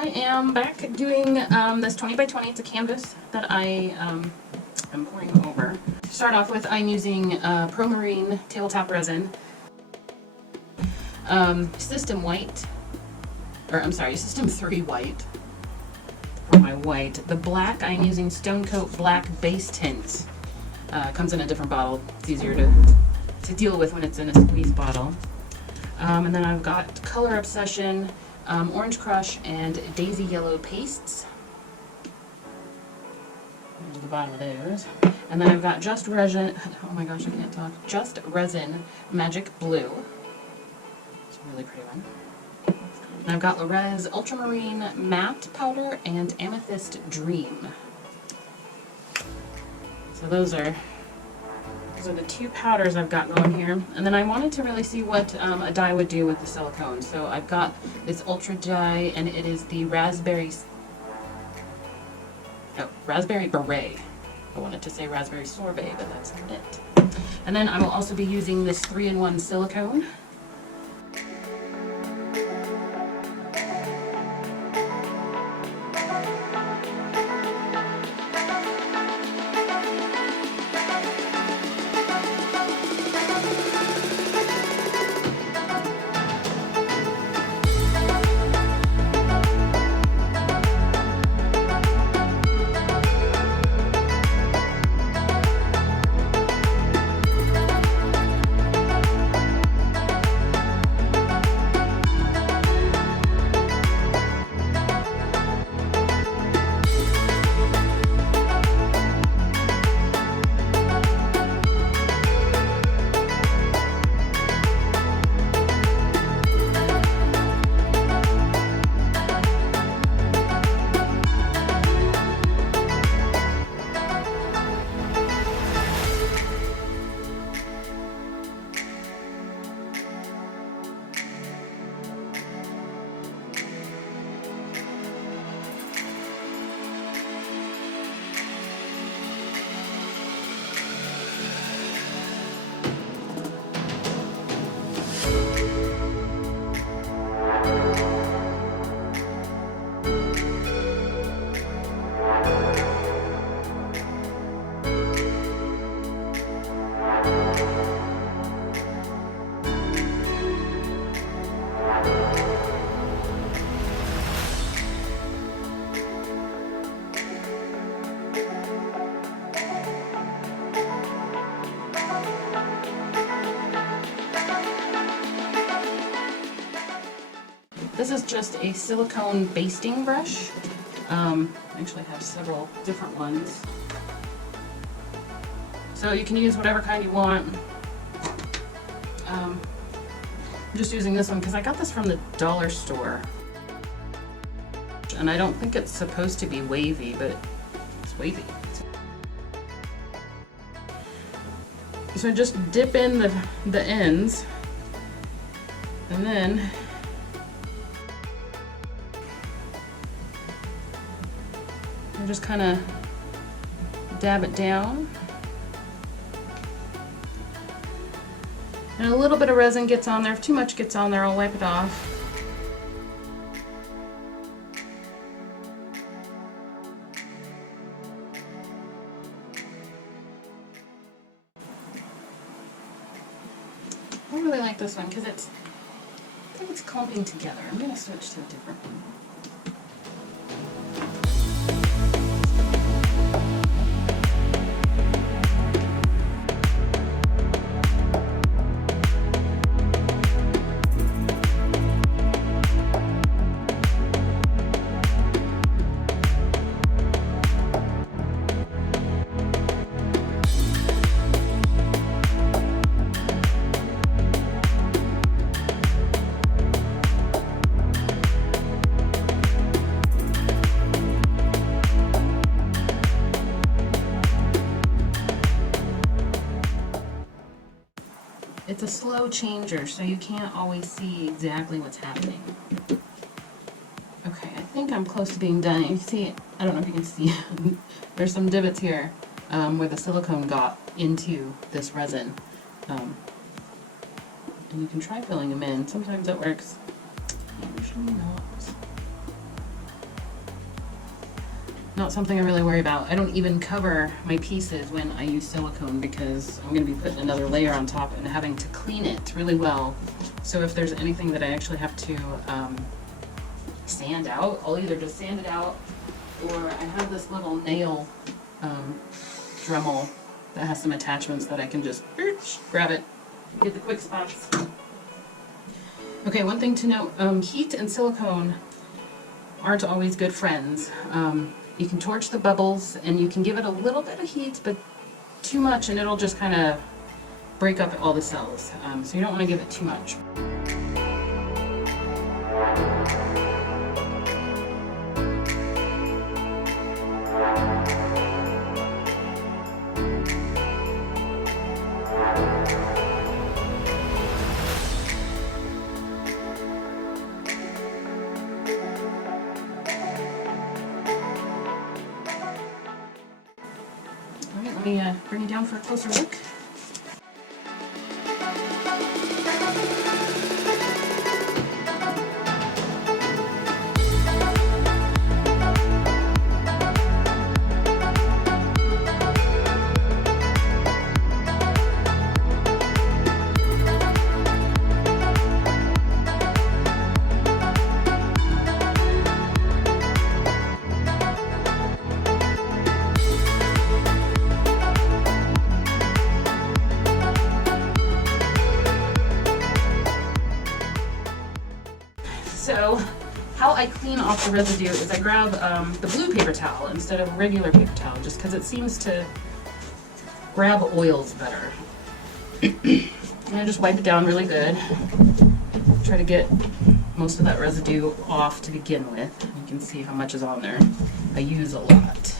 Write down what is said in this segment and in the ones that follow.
I am back doing this 20 by 20. It's a canvas that I am pouring over. To start off with, I'm using ProMarineTable Top Resin. System white, or I'm sorry, System 3 white for my white. The black, I'm using Stone Coat Black Base Tint. Comes in a different bottle. It's easier to deal with when it's in a squeeze bottle. And then I've got Color Obsession, Orange Crush, and Daisy Yellow pastes. There's the bottom of those. And then I've got Just Resin, oh my gosh, I can't talk. Just Resin Magic Blue. It's a really pretty one. And I've got Lorez Ultramarine Matte Powder and Amethyst Dream. So those are the two powders I've got going here. And then I wanted to really see what a dye would do with the silicone. So I've got this ultra dye, and it is the Raspberry Beret. I wanted to say Raspberry Sorbet, but that's not it. And then I will also be using this 3-in-1 silicone. This is just a silicone basting brush. I actually have several different ones. So you can use whatever kind you want. I'm just using this one because I got this from the dollar store. And I don't think it's supposed to be wavy, but it's wavy. So just dip in the ends, and then I just kind of dab it down. And a little bit of resin gets on there. If too much gets on there, I'll wipe it off. I really like this one because I think it's clumping together. I'm going to switch to a different one. It's a slow changer, so you can't always see exactly what's happening. Okay, I think I'm close to being done. You see, I don't know if you can see, there's some divots here where the silicone got into this resin. And you can try filling them in. Sometimes it works, usually not. not something I really worry about. I don't even cover my pieces when I use silicone because I'm going to be putting another layer on top and having to clean it really well. So if there's anything that I actually have to sand out, I'll either just sand it out, or I have this little nail Dremel that has some attachments that I can just grab it, get the quick spots. Okay, one thing to note, heat and silicone aren't always good friends. You can torch the bubbles and you can give it a little bit of heat, but too much and it'll just kind of break up all the cells. So you don't want to give it too much. Let me bring it down for a closer look. So how I clean off the residue is I grab the blue paper towel instead of regular paper towel, just because it seems to grab oils better. And I just wipe it down really good. Try to get most of that residue off to begin with. You can see how much is on there. I use a lot.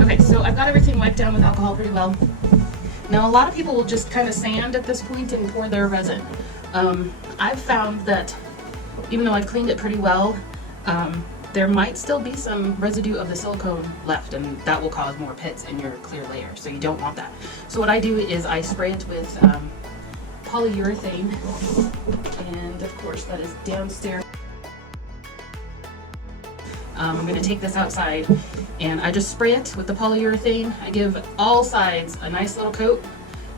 Okay, so I've got everything wiped down with alcohol pretty well. Now a lot of people will just kind of sand at this point and pour their resin. I've found that even though I've cleaned it pretty well, there might still be some residue of the silicone left, and that will cause more pits in your clear layer, so you don't want that. So what I do is I spray it with polyurethane, and of course that is downstairs. I'm going to take this outside and I just spray it with the polyurethane. I give all sides a nice little coat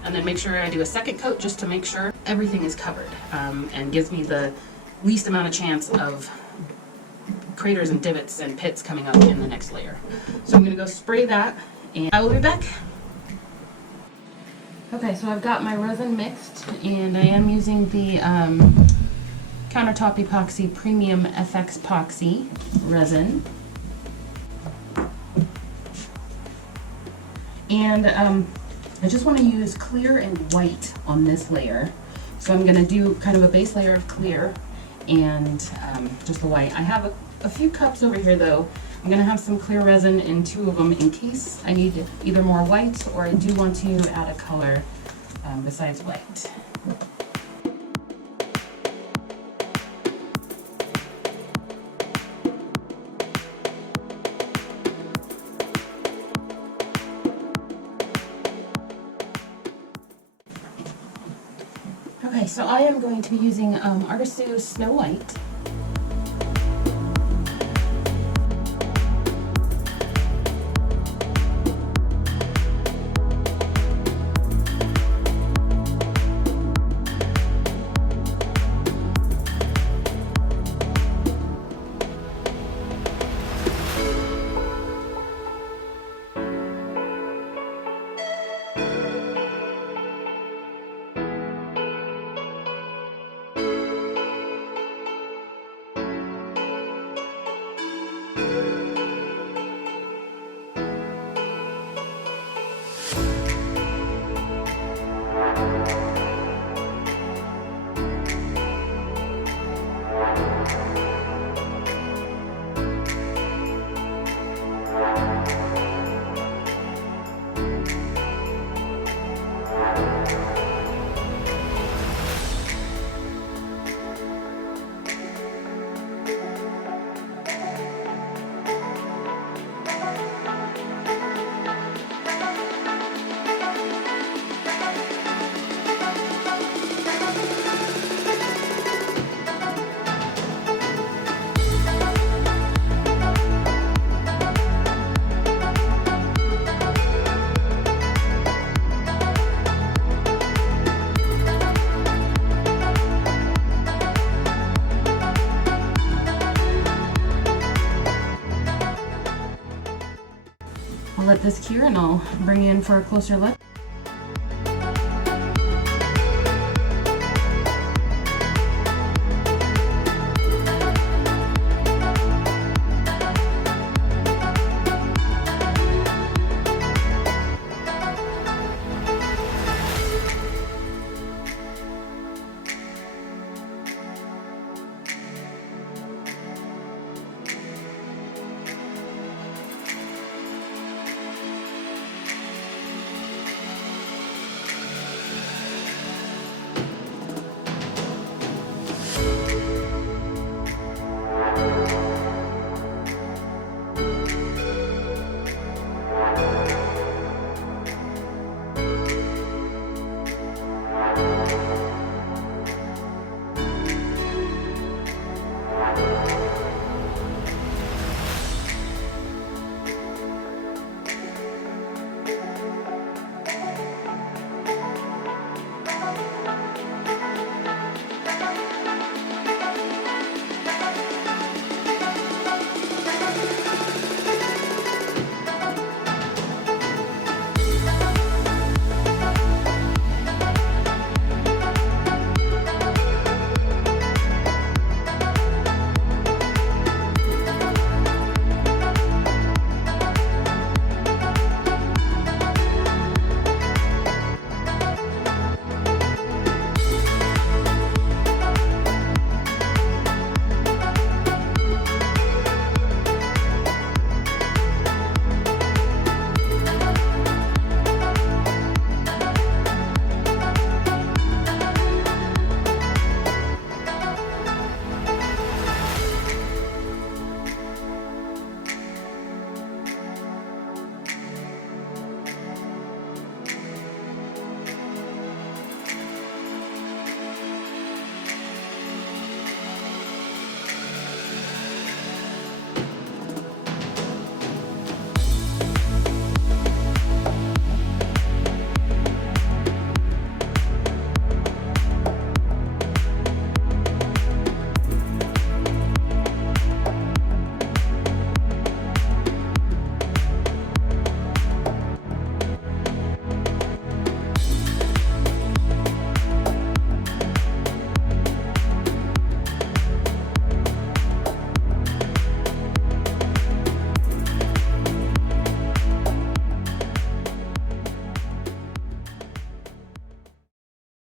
and then make sure I do a second coat just to make sure everything is covered, and gives me the least amount of chance of craters and divots and pits coming up in the next layer. So I'm going to go spray that and I will be back. Okay, so I've got my resin mixed and I am using the Countertop Epoxy Premium FX POXY resin. And I just want to use clear and white on this layer. So I'm going to do kind of a base layer of clear and just the white. I have a few cups over here though. I'm going to have some clear resin in 2 of them in case I need either more white or I do want to add a color besides white. Okay, so I am going to be using Artist's Snow White. I'll let this cure and I'll bring you in for a closer look.